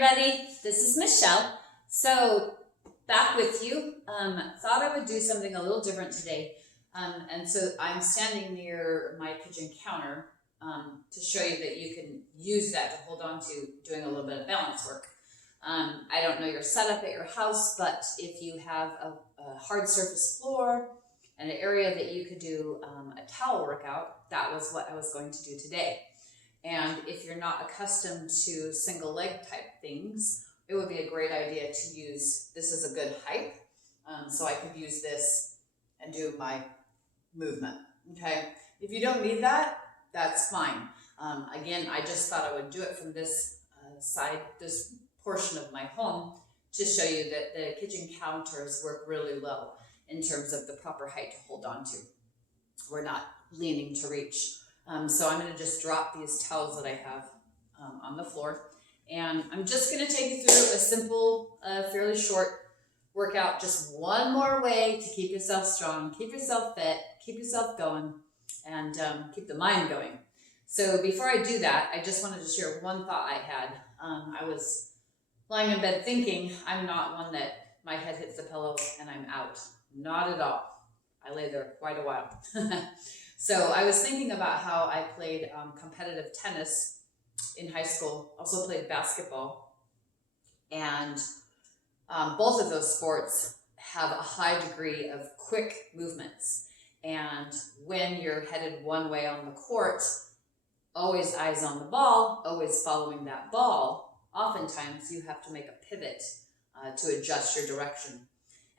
everybody, this is Michelle. So back with you. Thought I would do something a little different today. And so I'm standing near my kitchen counter to show you that you can use that to hold on to doing a little bit of balance work. I don't know your setup at your house, but if you have a hard surface floor and an area that you could do a towel workout, that was what I was going to do today. And if you're not accustomed to single leg type things, it would be a great idea to use, this is a good height. So I could use this and do my movement, okay? If you don't need that, that's fine. Again, I just thought I would do it from this side, this portion of my home, to show you that the kitchen counters work really low in terms of the proper height to hold on to. We're not leaning to reach. So I'm going to just drop these towels that I have on the floor. And I'm just going to take you through a simple, fairly short workout, just one more way to keep yourself strong, keep yourself fit, keep yourself going, and keep the mind going. So before I do that, I just wanted to share one thought I had. I was lying in bed thinking, I'm not one that my head hits the pillow and I'm out. Not at all. I lay there quite a while. So I was thinking about how I played competitive tennis in high school, also played basketball, and both of those sports have a high degree of quick movements. And when you're headed one way on the court, always eyes on the ball, always following that ball, oftentimes you have to make a pivot to adjust your direction.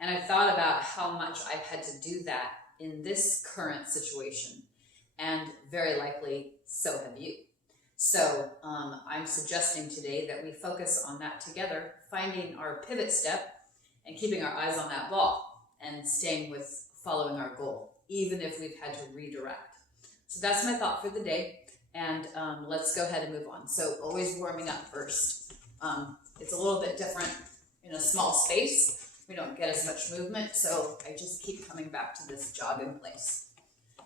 And I thought about how much I've had to do that in this current situation, and very likely so have you. So I'm suggesting today that we focus on that together, finding our pivot step and keeping our eyes on that ball and staying with following our goal, even if we've had to redirect. So that's my thought for the day, and let's go ahead and move on. So always warming up first. It's a little bit different in a small space. We don't get as much movement, so I just keep coming back to this jog in place.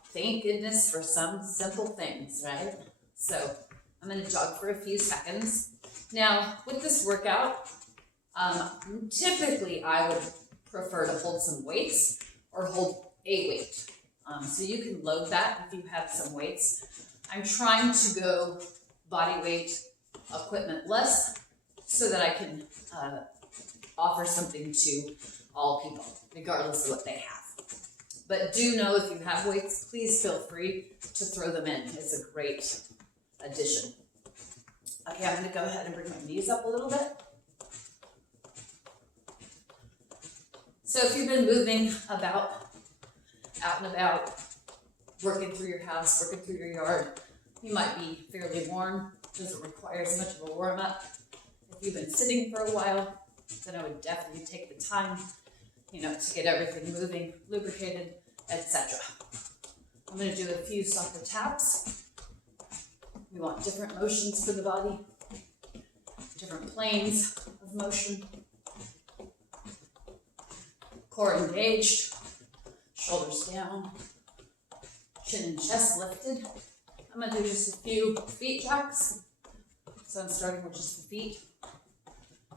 Thank goodness for some simple things, right? So I'm going to jog for a few seconds. Now, with this workout, typically I would prefer to hold some weights or hold a weight. So you can load that if you have some weights. I'm trying to go body weight equipment less so that I can offer something to all people, regardless of what they have. But do know if you have weights, please feel free to throw them in. It's a great addition. Okay, I'm going to go ahead and bring my knees up a little bit. So if you've been moving about, out and about, working through your house, working through your yard, you might be fairly warm. Doesn't require as much of a warm up. If you've been sitting for a while, then I would definitely take the time, to get everything moving, lubricated, etc. I'm going to do a few softer taps. We want different motions for the body, different planes of motion. Core engaged, shoulders down, chin and chest lifted. I'm going to do just a few feet jacks. So I'm starting with just the feet.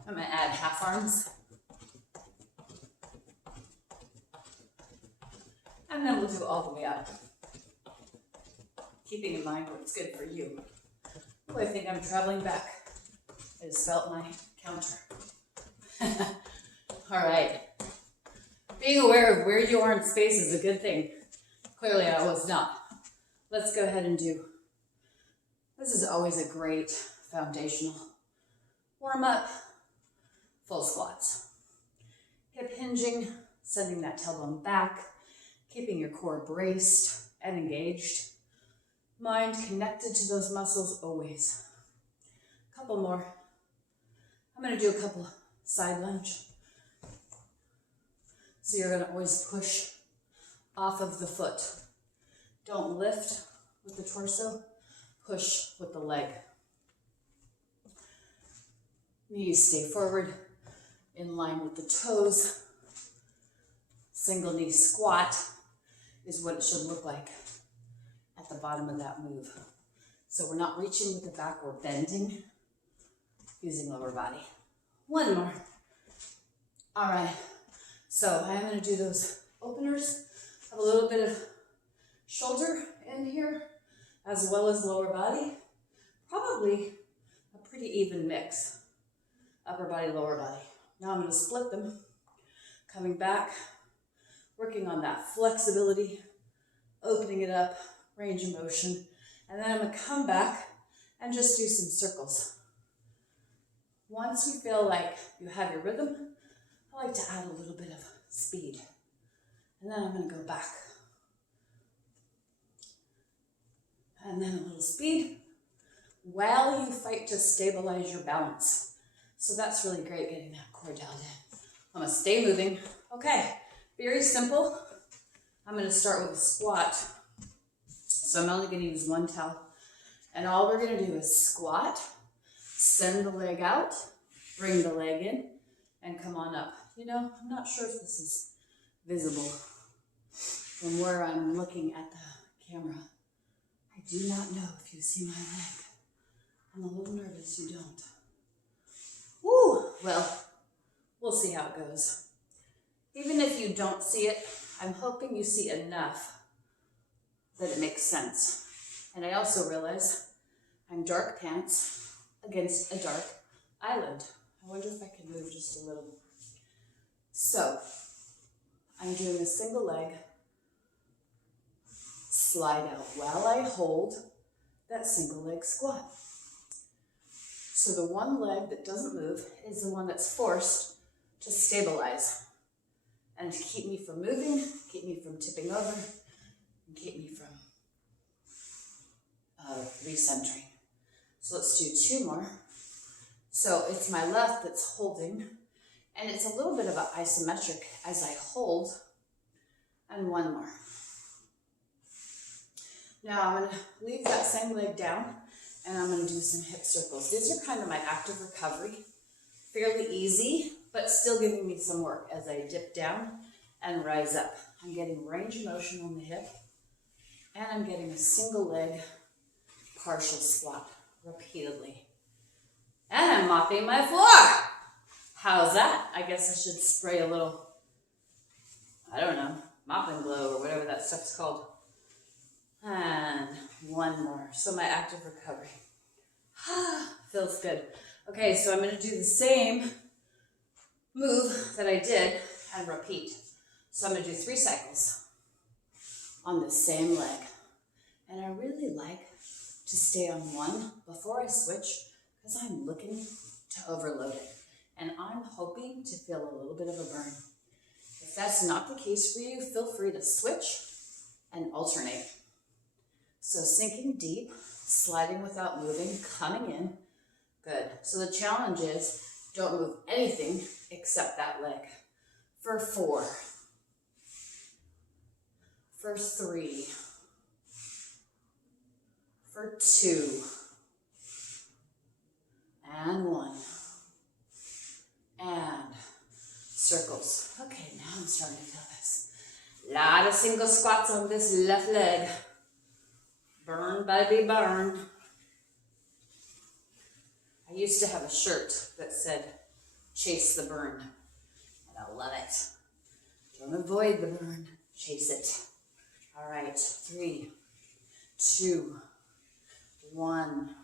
I'm going to add half arms. And then we'll do all the way up. Keeping in mind what's good for you. Oh, I think I'm traveling back. I just felt my counter. All right. Being aware of where you are in space is a good thing. Clearly I was not. Let's go ahead and do. This is always a great foundational warm up. Full squats. Hip hinging, sending that tailbone back, keeping your core braced and engaged. Mind connected to those muscles always. A couple more. I'm going to do a couple side lunge. So you're going to always push off of the foot. Don't lift with the torso, push with the leg. Knees stay forward, in line with the toes. Single knee squat is what it should look like at the bottom of that move. So we're not reaching with the back, we're bending. using lower body. One more. All right, so I'm gonna do those openers. Have a little bit of shoulder in here, as well as lower body. Probably a pretty even mix, upper body, lower body. Now I'm gonna split them, coming back, working on that flexibility, opening it up, range of motion, and then I'm gonna come back and just do some circles. Once you feel like you have your rhythm, I like to add a little bit of speed. And then I'm gonna go back. And then a little speed while you fight to stabilize your balance. So that's really great, getting that core dialed in. I'm gonna stay moving. Okay, very simple. I'm gonna start with a squat. So I'm only gonna use one towel. And all we're gonna do is squat, send the leg out, bring the leg in, and come on up. You know, I'm not sure if this is visible from where I'm looking at the camera. I do not know if you see my leg. I'm a little nervous you don't. Woo! Well, we'll see how it goes. Even if you don't see it, I'm hoping you see enough that it makes sense. And I also realize I'm dark pants against a dark island. I wonder if I can move just a little. So, I'm doing a single leg, slide out while I hold that single leg squat. So the one leg that doesn't move is the one that's forced to stabilize and to keep me from moving, keep me from tipping over, and keep me from recentering. So let's do two more. So it's my left that's holding, and it's a little bit of an isometric as I hold, and one more. Now I'm gonna leave that same leg down, and I'm gonna do some hip circles. These are kind of my active recovery, fairly easy, but still giving me some work as I dip down and rise up. I'm getting range of motion on the hip, and I'm getting a single leg partial squat repeatedly. And I'm mopping my floor. How's that? I guess I should spray a little, I don't know, mopping glow or whatever that stuff's called. And one more. So my active recovery. Feels good. Okay, so I'm gonna do the same move that I did and repeat. So I'm gonna do 3 cycles on the same leg. And I really like to stay on one before I switch because I'm looking to overload it. And I'm hoping to feel a little bit of a burn. If that's not the case for you, feel free to switch and alternate. So sinking deep, sliding without moving, coming in. Good. So the challenge is don't move anything except that leg. For 4. For 3. For 2. And 1. And circles. Okay, now I'm starting to feel this. A lot of single squats on this left leg. Burn, baby, burn. I used to have a shirt that said, chase the burn. And I love it. Don't avoid the burn, chase it. All right, 3, 2, 1.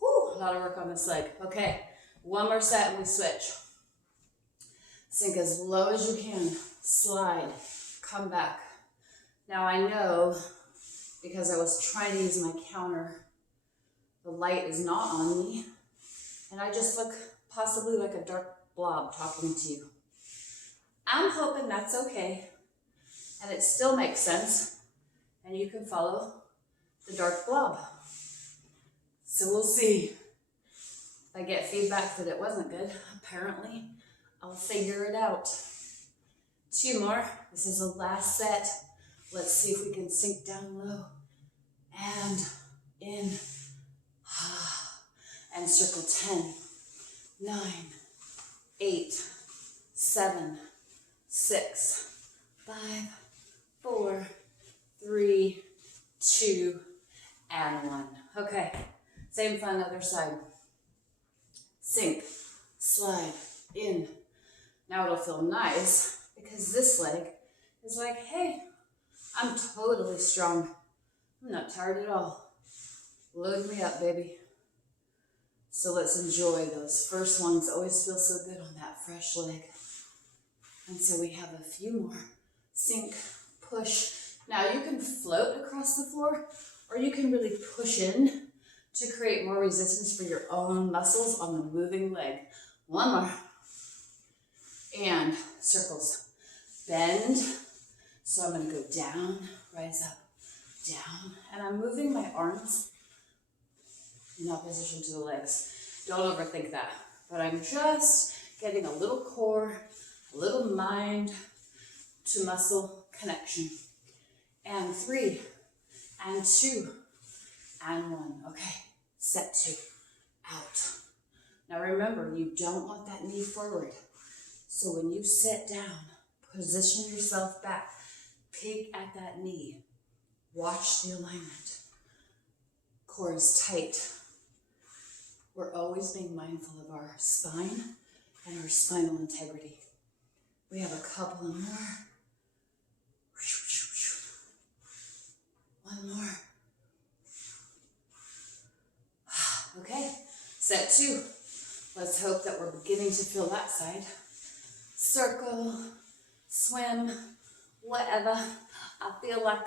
Whew, a lot of work on this leg. Okay, one more set and we switch. Sink as low as you can. Slide, come back. Now I know, because I was trying to use my counter, the light is not on me, and I just look possibly like a dark blob talking to you. I'm hoping that's okay, and it still makes sense, and you can follow the dark blob. So we'll see. If I get feedback that it wasn't good, apparently, I'll figure it out. 2 more. This is the last set. Let's see if we can sink down low. And in. And circle 10, 9, 8, 7, 6, 5, 4, 3, 2, and 1. Okay, same fun other side. sink, slide, in. Now it'll feel nice because this leg is like, hey, I'm totally strong. I'm not tired at all. Load me up, baby. So let's enjoy those first ones. Always feel so good on that fresh leg. And so we have a few more. Sink, push. Now you can float across the floor, or you can really push in to create more resistance for your own muscles on the moving leg. One more. And circles. Bend. So I'm going to go down, rise up, down. And I'm moving my arms in opposition to the legs. Don't overthink that. But I'm just getting a little core, a little mind to muscle connection. And 3, and 2, and 1. Okay, set 2, out. Now remember, you don't want that knee forward. So when you sit down, position yourself back, peek at that knee. Watch the alignment. Core is tight. We're always being mindful of our spine and our spinal integrity. We have a couple of more. One more. Okay, set 2. Let's hope that we're beginning to feel that side. Circle, swim, whatever. I feel like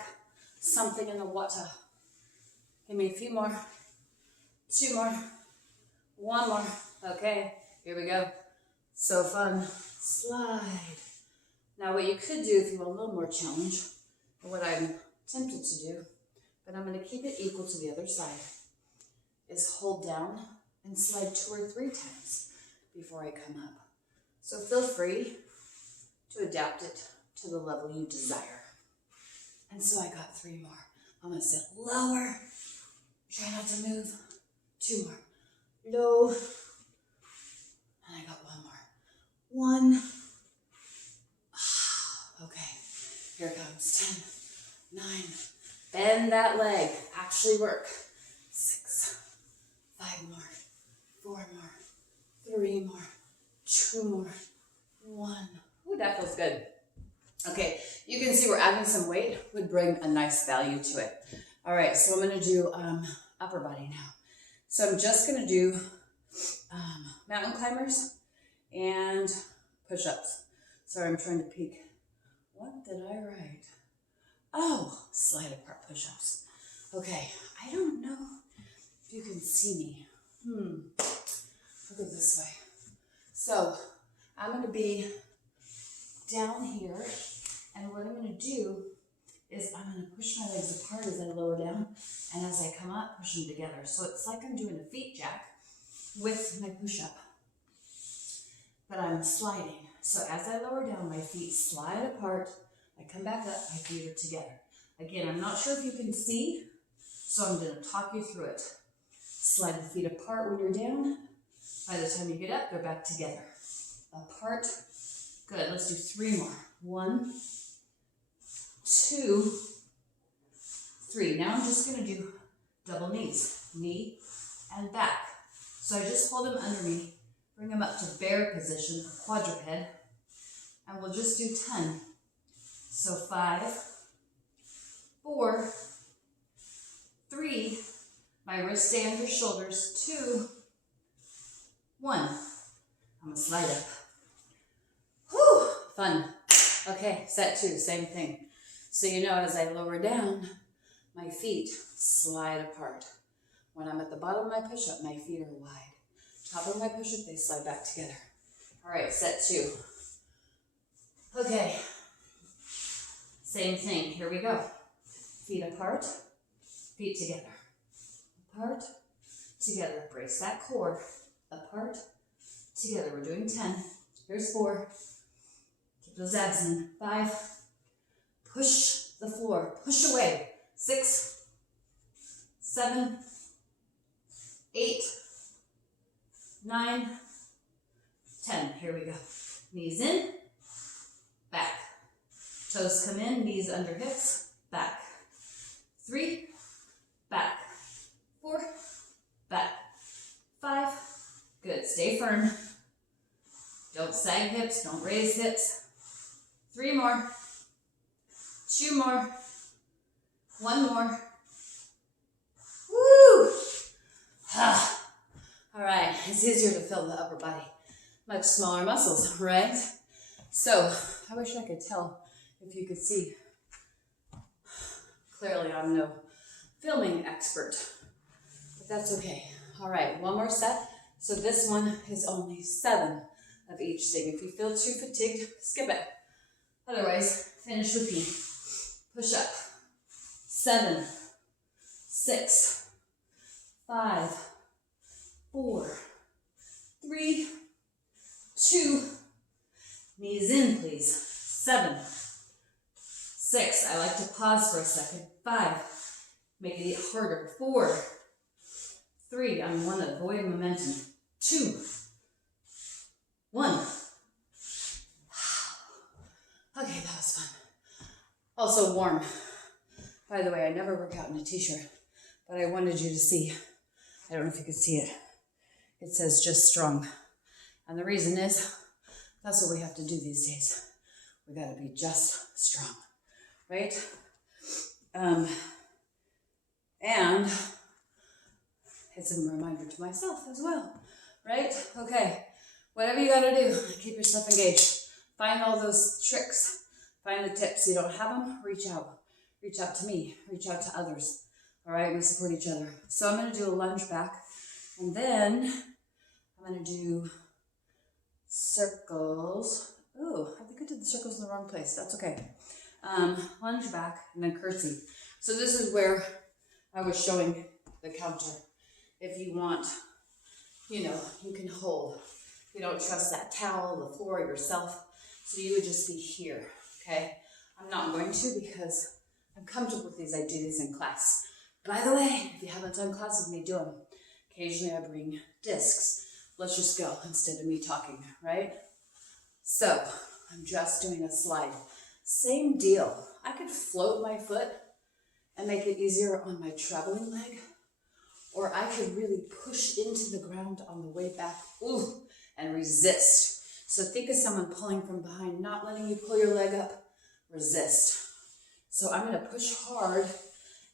something in the water. Give me a few more. 2 more. 1 more. Okay, here we go. So fun. Slide. Now what you could do if you want a little more challenge, or what I'm tempted to do, but I'm going to keep it equal to the other side, is hold down and slide 2 or 3 times before I come up. So feel free to adapt it to the level you desire. And so I got 3 more. I'm going to sit lower, try not to move. 2 more. Low. And I got 1 more. 1. Okay, here it comes. 10, 9. Bend that leg. Actually work. 6, 5 more. 4 more. 3 more. 2 more. 1. Ooh, that feels good. Okay, you can see we're adding some weight would bring a nice value to it. All right, so I'm going to do upper body now. So I'm just going to do mountain climbers and push-ups. Sorry, I'm trying to peek. What did I write? Oh, slide apart push-ups. Okay, I don't know if you can see me. Look at this way. So I'm going to be down here, and what I'm going to do is I'm going to push my legs apart as I lower down, and as I come up, push them together. So it's like I'm doing a feet jack with my push-up, but I'm sliding. So as I lower down, my feet slide apart, I come back up, my feet are together. Again, I'm not sure if you can see, so I'm going to talk you through it. Slide the feet apart when you're down. By the time you get up, they're back together. Apart. Good, let's do 3 more. 1, 2, 3. Now I'm just going to do double knees. Knee and back. So I just hold them under me, bring them up to bear position, or quadruped, and we'll just do 10. So 5, 4, 3, my wrists stay under shoulders, 2, 1. I'm going to slide up. Whew, fun. Okay, set 2, same thing. So you know, as I lower down, my feet slide apart. When I'm at the bottom of my push-up, my feet are wide. Top of my push-up, they slide back together. All right, set 2. Okay, same thing, here we go. Feet apart, feet together. Apart, together. Brace that core. Apart, together. We're doing 10. Here's 4. Keep those abs in. 5. Push the floor. Push away. 6, 7, 8, 9, 10. Here we go. Knees in, back. Toes come in, knees under hips, back. 3, back. 4, back. 5, good. Good, stay firm. Don't sag hips, don't raise hips. 3 more. 2 more. 1 more. Woo! All right, it's easier to feel the upper body. Much smaller muscles, right? So, I wish I could tell if you could see. Clearly, I'm no filming expert, but that's okay. All right, 1 more set. So this one is only 7 of each thing. If you feel too fatigued, skip it. Otherwise, finish with me. Push up. 7, 6, 5, 4, 3, 2, knees in, please. 7, 6, I like to pause for a second. 5, make it harder. 4, 3, I'm one to avoid momentum. 2, 1. Okay, that was fun. Also warm. By the way, I never work out in a t-shirt, but I wanted you to see. I don't know if you could see it. It says just strong. And the reason is, that's what we have to do these days. We gotta be just strong, right? And it's a reminder to myself as well, right? Okay, whatever you gotta do, keep yourself engaged. Find all those tricks. Find the tips. You don't have them, reach out. Reach out to me, reach out to others. All right, we support each other. So I'm gonna do a lunge back, and then I'm gonna do circles. Oh, I think I did the circles in the wrong place. That's okay. Lunge back and then curtsy. So this is where I was showing the counter. If you want, you know, you can hold. You don't trust that towel, the floor, yourself. So you would just be here, okay? I'm not going to because I'm comfortable with these. I do these in class. By the way, if you haven't done class with me, do them. Occasionally I bring discs. Let's just go instead of me talking, right? So I'm just doing a slide. Same deal. I could float my foot and make it easier on my traveling leg, or I could really push into the ground on the way back, ooh, and resist. So think of someone pulling from behind, not letting you pull your leg up, resist. So I'm gonna push hard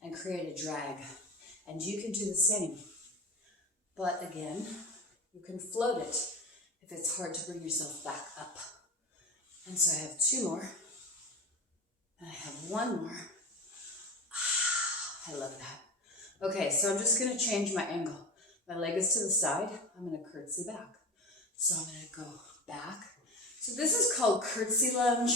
and create a drag, and you can do the same. But again, you can float it if it's hard to bring yourself back up. And so I have 2 more, and I have 1 more. I love that. Okay, so I'm just gonna change my angle. My leg is to the side, I'm gonna curtsy back. So I'm gonna go back. So this is called curtsy lunge.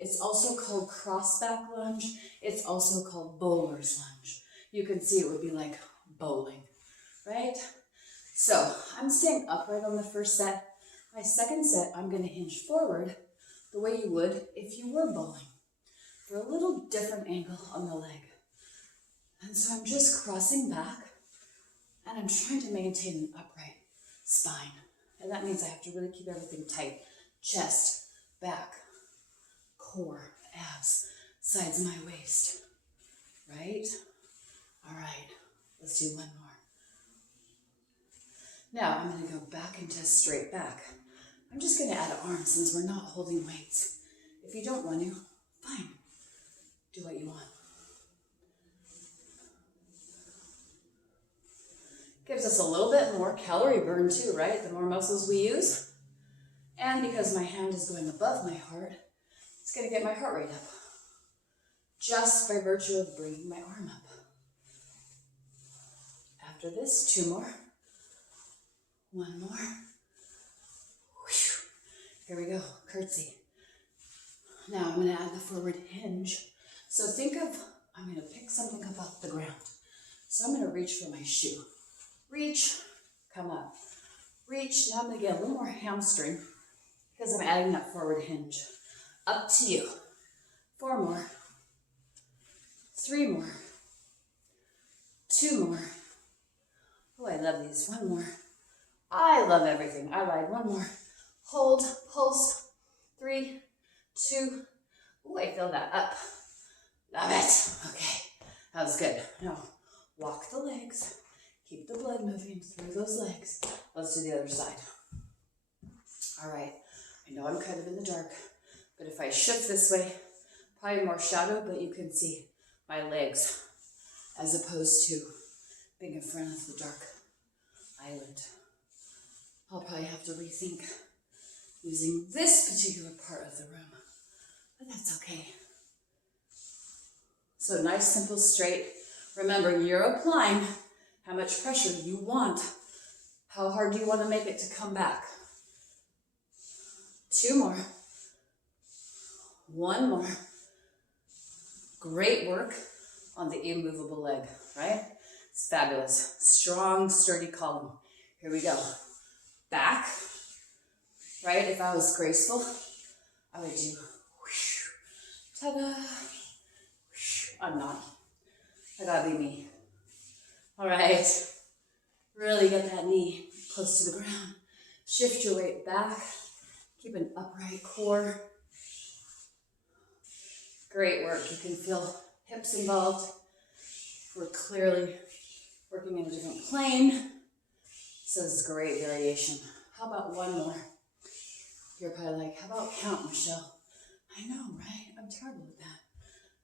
It's also called cross back lunge. It's also called bowler's lunge. You can see it would be like bowling, right? So I'm staying upright on the first set. My second set, I'm gonna hinge forward the way you would if you were bowling, for a little different angle on the leg. And so I'm just crossing back, and I'm trying to maintain an upright spine. And that means I have to really keep everything tight. Chest, back, core, abs, sides of my waist, right? All right, let's do 1 more. Now I'm gonna go back into straight back. I'm just gonna add arms since we're not holding weights. If you don't want to, fine, do what you want. Gives us a little bit more calorie burn too, right? The more muscles we use. And because my hand is going above my heart, it's gonna get my heart rate up. Just by virtue of bringing my arm up. After this, 2 more. 1 more. Whew. Here we go, curtsy. Now I'm gonna add the forward hinge. So think of, I'm gonna pick something up off the ground. So I'm gonna reach for my shoe. Reach, come up. Reach, now I'm gonna get a little more hamstring because I'm adding that forward hinge. Up to you. 4 more. 3 more. 2 more. Oh, I love these. 1 more. I love everything. I lied. 1 more. Hold, pulse. 3, 2. Oh, I feel that up. Love it. Okay, that was good. Now, walk the legs. Keep the blood moving through those legs. Let's do the other side. All right, I know I'm kind of in the dark, but if I shift this way, probably more shadow, but you can see my legs as opposed to being in front of the dark island. I'll probably have to rethink using this particular part of the room, but that's okay. So nice, simple, straight. Remember, you're applying how much pressure you want. How hard do you want to make it to come back? 2 more. 1 more. Great work on the immovable leg, right? It's fabulous. Strong, sturdy column. Here we go. Back, right? If I was graceful, I would do whoosh, ta-da. Whoosh. I'm not. I gotta be me. All right. Really get that knee close to the ground. Shift your weight back. Keep an upright core. Great work. You can feel hips involved. We're clearly working in a different plane. So this is great variation. How about 1 more? You're probably like, how about count, Michelle? I know, right? I'm terrible at that.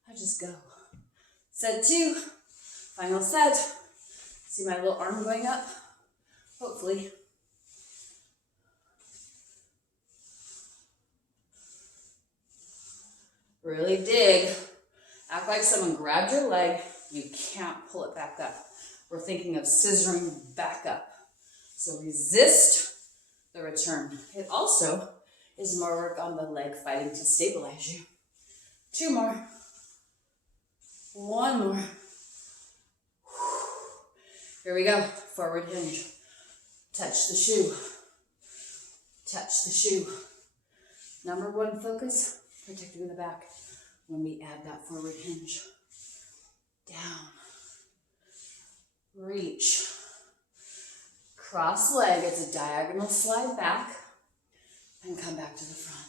I just go. Set 2. Final set. See my little arm going up? Hopefully. Really dig. Act like someone grabbed your leg. You can't pull it back up. We're thinking of scissoring back up. So resist the return. It also is more work on the leg fighting to stabilize you. 2 more. 1 more. Here we go. Forward hinge. Touch the shoe. Touch the shoe. Number 1 focus, protecting the back when we add that forward hinge. Down. Reach. Cross leg. It's a diagonal slide back and come back to the front.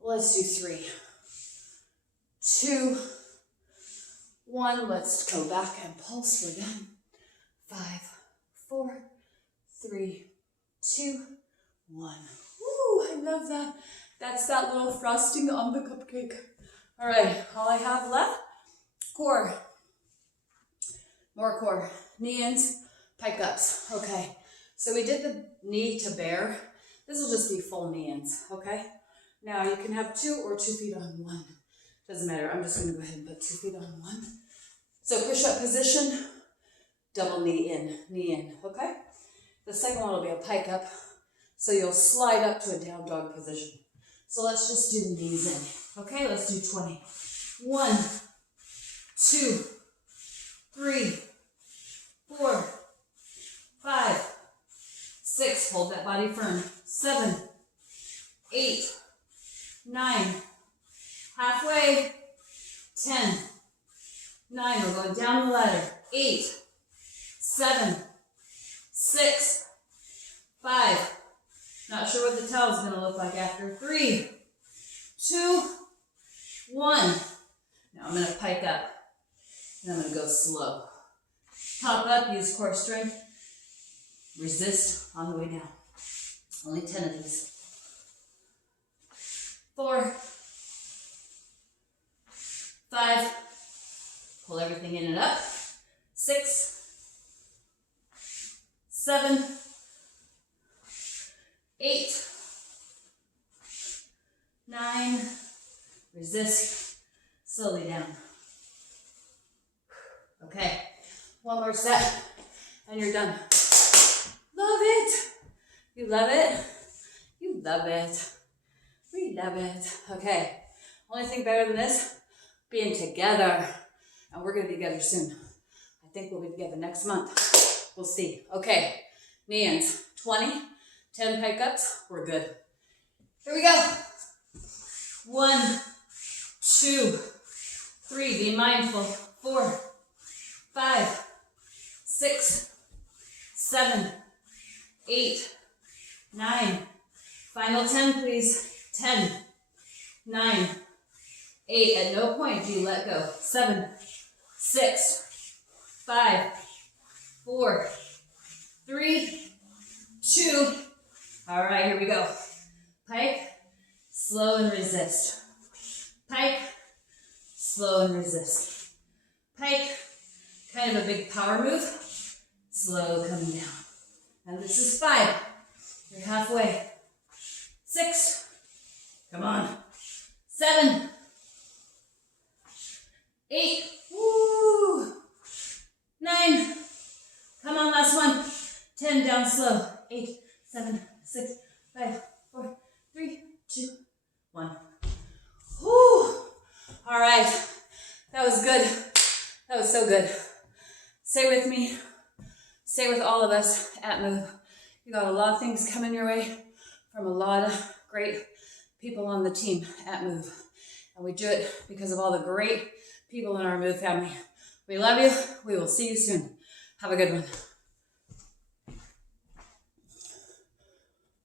Let's do 3, 2, 1. Let's go back and pulse. We're done. 5, 4, 3, 2, 1. Woo, I love that. That's that little frosting on the cupcake. All right, all I have left, core. More core. Knee-ins, pike-ups. Okay, so we did the knee to bear. This will just be full knee-ins, okay? Now you can have 2 or 2 feet on 1. Doesn't matter, I'm just gonna go ahead and put 2 feet on 1. So push-up position, double knee in, okay? The second one will be a pike up, so you'll slide up to a down dog position. So let's just do the knees in, okay? Let's do 20. 1, 2, 3, 4, 5, 6, hold that body firm. 7, 8, 9, halfway, 10, 9, we're going down the ladder. 8, 7, 6, 5. Not sure what the towel's gonna look like after. 3, 2, 1. Now I'm gonna pike up and I'm gonna go slow. Top up, use core strength. Resist on the way down. Only 10 of these. 4, 5, pull everything in and up. 6, 7, 8, 9, resist, slowly down. Okay, 1 more set, and you're done. Love it. You love it. You love it. We love it. Okay, only thing better than this, being together. And we're gonna be together soon. I think we'll be together next month. We'll see. Okay, knee-ins, 20, 10 pike ups, we're good. Here we go. 1, 2, 3, be mindful. 4, 5, 6, 7, 8, 9. Final 10, please. 10, 9, 8. At no point do you let go. 7, 6, 5, 4, 3, 2. All right, here we go. pike, slow and resist. Pike, slow and resist. Pike, kind of a big power move, slow coming down. And this is 5. You're halfway. 6. Come on. 7. 8. Woo. 9. Come on, last one. 10, down slow. 8, 7, 6, 5, 4, 3, 2, 1. Woo. All right. That was good. That was so good. Stay with me. Stay with all of us at Move. You got a lot of things coming your way from a lot of great people on the team at Move. And we do it because of all the great people in our Move family. We love you. We will see you soon. Have a good one.